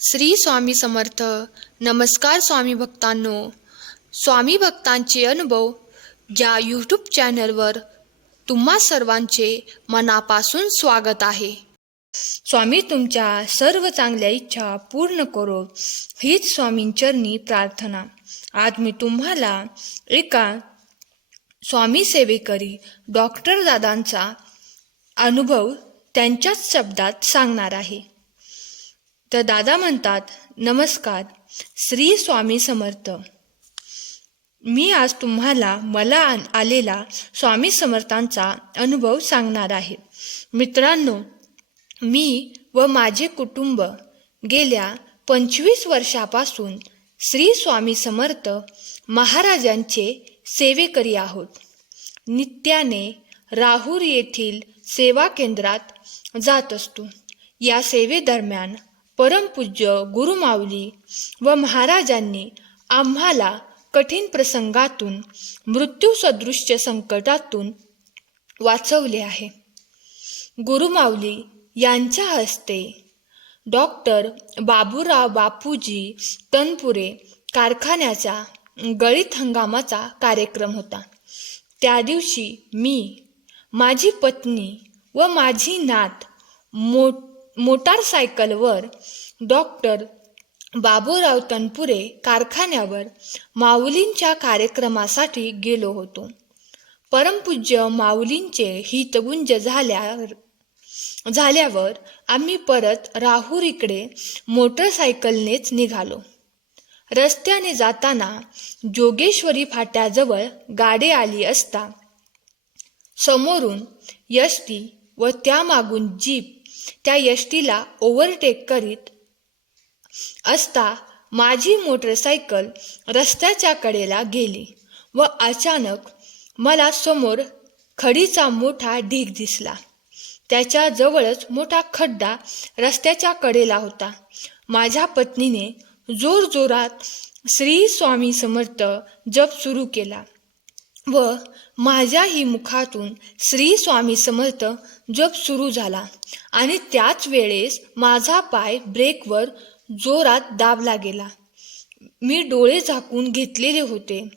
श्री स्वामी समर्थ. नमस्कार स्वामी भक्तांनो. स्वामी भक्तांचे अनुभव या यूट्यूब चॅनलवर तुम्हा सर्वांचे मनापासून स्वागत आहे. स्वामी तुमच्या सर्व चांगल्या इच्छा पूर्ण करो हीच स्वामींचरणी प्रार्थना. आज मी तुम्हाला एका स्वामी सेवेकरी डॉक्टर दादांचा अनुभव त्यांच्याच शब्दात सांगणार आहे. तर दादा म्हणतात, नमस्कार श्री स्वामी समर्थ. मी आज तुम्हाला मला आलेला स्वामी समर्थांचा अनुभव सांगणार आहे. मित्रांनो, मी व माझे कुटुंब गेल्या 25 वर्षापासून श्री स्वामी समर्थ महाराजांचे सेवेकरी आहोत. नित्याने राहुरी येथील सेवा केंद्रात जात असतो. या सेवेदरम्यान परमपूज्य गुरुमाऊली व महाराजांनी आम्हाला कठीण प्रसंगातून, मृत्यू सदृश्य संकटातून वाचवले आहे. गुरुमाऊली यांच्या हस्ते डॉक्टर बाबूराव बापूजी तनपुरे कारखान्याचा गळीत हंगामाचा कार्यक्रम होता. त्या दिवशी मी, माझी पत्नी व माझी नात मोटारसायकलवर डॉक्टर बाबूराव तनपुरे कारखान्यावर माऊलींच्या कार्यक्रमासाठी गेलो होतो. परमपूज्य माऊलींचे हितगुंज झाल्यावर आम्ही परत राहुरीकडे मोटरसायकलनेच निघालो. रस्त्याने जाताना जोगेश्वरी फाट्याजवळ गाडी आली असता समोरून एसटी व त्यामागून जीप त्या एसटीला ओव्हरटेक करीत असता माझी मोटरसायकल रस्त्याच्या कडेला गेली व अचानक मला समोर खडीचा मोठा ढीग दिसला. त्याच्या जवळच मोठा खड्डा रस्त्याच्या कडेला होता. माझ्या पत्नीने जोरजोरात श्री स्वामी समर्थ जप सुरू केला व माझ्याही मुखातून श्री स्वामी समर्थ जप सुरू झाला आणि त्याच वेळेस माझा पाय ब्रेकवर जोरात दाबला गेला. मी डोळे झाकून घेतलेले होते.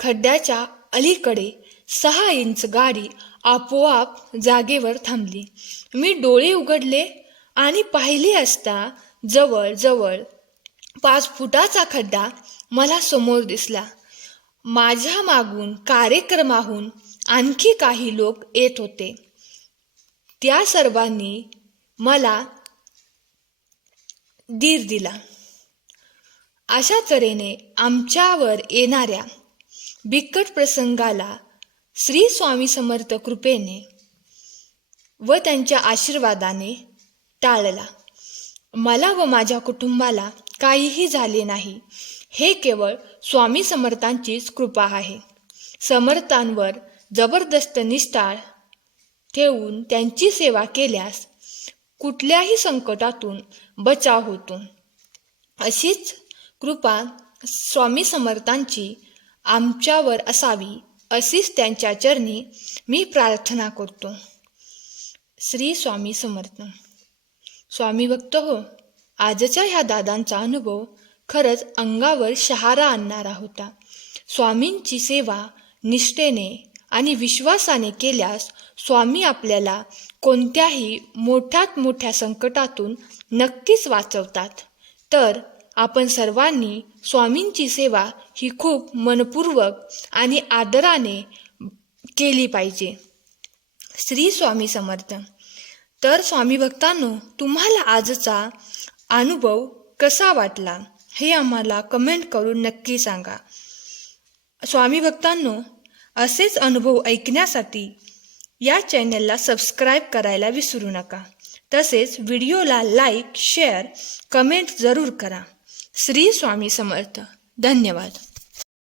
खड्ड्याच्या अलीकडे 6 इंच गाडी आपोआप जागेवर थांबली. मी डोळे उघडले आणि पाहिले असता जवळजवळ 5 फुटाचा खड्डा मला समोर दिसला. माझ्या मागून कार्यक्रमाहून आणखी काही लोक येत होते. त्या सर्वांनी मला धीर दिला. अशा तऱ्हेने आमच्यावर येणाऱ्या बिकट प्रसंगाला श्री स्वामी समर्थ कृपेने व त्यांच्या आशीर्वादाने टाळला. मला व माझ्या कुटुंबाला काहीही झाले नाही. हे केवळ स्वामी समर्थांचीच कृपा आहे. समर्थांवर जबरदस्त निष्ठा ठेवून त्यांची सेवा केल्यास कुठल्याही संकटातून बचाव होतो. अशीच कृपा स्वामी समर्थांची आमच्यावर असावी अशीच त्यांच्या चरणी मी प्रार्थना करतो. श्री स्वामी समर्थ. स्वामी भक्त हो, आजच्या ह्या दादांचा अनुभव खरंच अंगावर शहारा आणणारा होता. स्वामींची सेवा निष्ठेने आणि विश्वासाने केल्यास स्वामी आपल्याला कोणत्याही मोठ्यात मोठ्या संकटातून नक्कीच वाचवतात. तर आपण सर्वांनी स्वामींची सेवा ही खूप मनपूर्वक आणि आदराने केली पाहिजे. श्री स्वामी समर्थ. तर स्वामी भक्तांनो, तुम्हाला आजचा अनुभव कसा वाटला हे आम्हाला कमेंट करून नक्की सांगा. स्वामी भक्तांनो, असेच अनुभव ऐकण्यासाठी या चॅनलला सबस्क्राईब करायला विसरू नका. तसेच व्हिडिओला लाईक, शेअर, कमेंट जरूर करा. श्री स्वामी समर्थ. धन्यवाद.